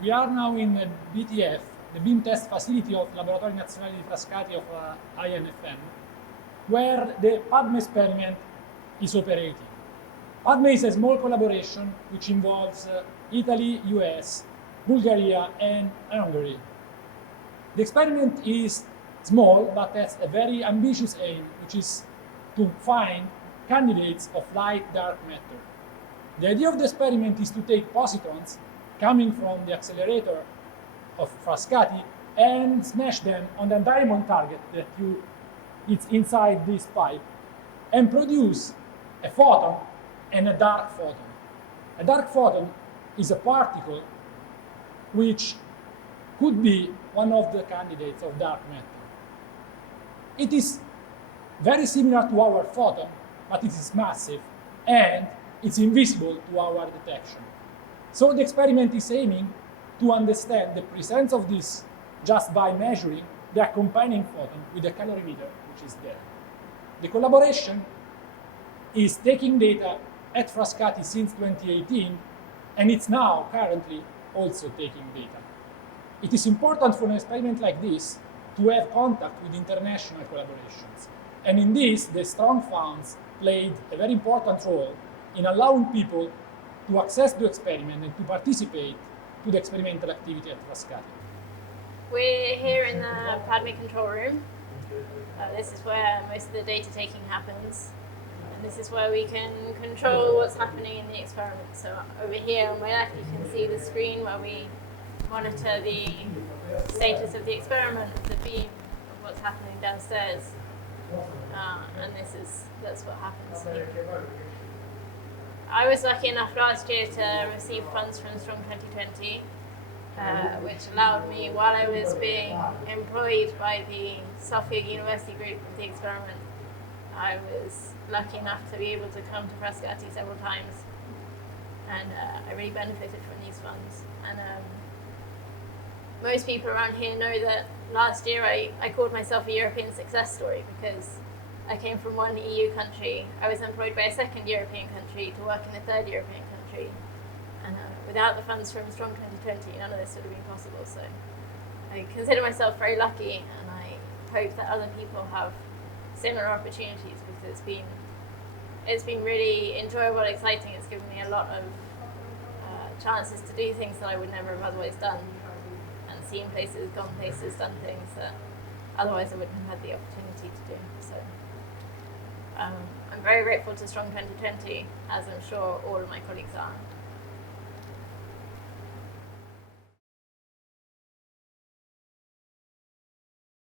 We are now in BTF, the beam test facility of Laboratorio Nazionale di Frascati of INFM, where the Padme experiment is operating. Padme is a small collaboration which involves Italy, US, Bulgaria, and Hungary. The experiment is small, but has a very ambitious aim, which is to find candidates of light-dark matter. The idea of the experiment is to take positrons coming from the accelerator of Frascati and smash them on the diamond target that it's inside this pipe and produce a photon and a dark photon. A dark photon is a particle which could be one of the candidates of dark matter. It is very similar to our photon, but it is massive and it's invisible to our detection. So the experiment is aiming to understand the presence of this just by measuring the accompanying photon with a calorimeter, which is there. The collaboration is taking data at Frascati since 2018, and it's now currently also taking data. It is important for an experiment like this to have contact with international collaborations. And in this, the Strong funds played a very important role in allowing people to access the experiment and to participate to the experimental activity at Frascati. We're here in the Padme control room. This is where most of the data taking happens. And this is where we can control what's happening in the experiment. So over here on my left, you can see the screen where we monitor the status of the experiment, of the beam, of what's happening downstairs. And that's what happens here. I was lucky enough last year to receive funds from Strong-2020, which allowed me, while I was being employed by the Sofia University group of the experiment, I was lucky enough to be able to come to Frascati several times, and I really benefited from these funds. And most people around here know that last year I called myself a European success story because I came from one EU country. I was employed by a second European country to work in a third European country. And without the funds from Strong-2020, none of this would have been possible. So I consider myself very lucky, and I hope that other people have similar opportunities because it's been really enjoyable and exciting. It's given me a lot of chances to do things that I would never have otherwise done, and seen places, gone places, done things that otherwise I wouldn't have had the opportunity to do. So I'm very grateful to Strong-2020, as I'm sure all of my colleagues are.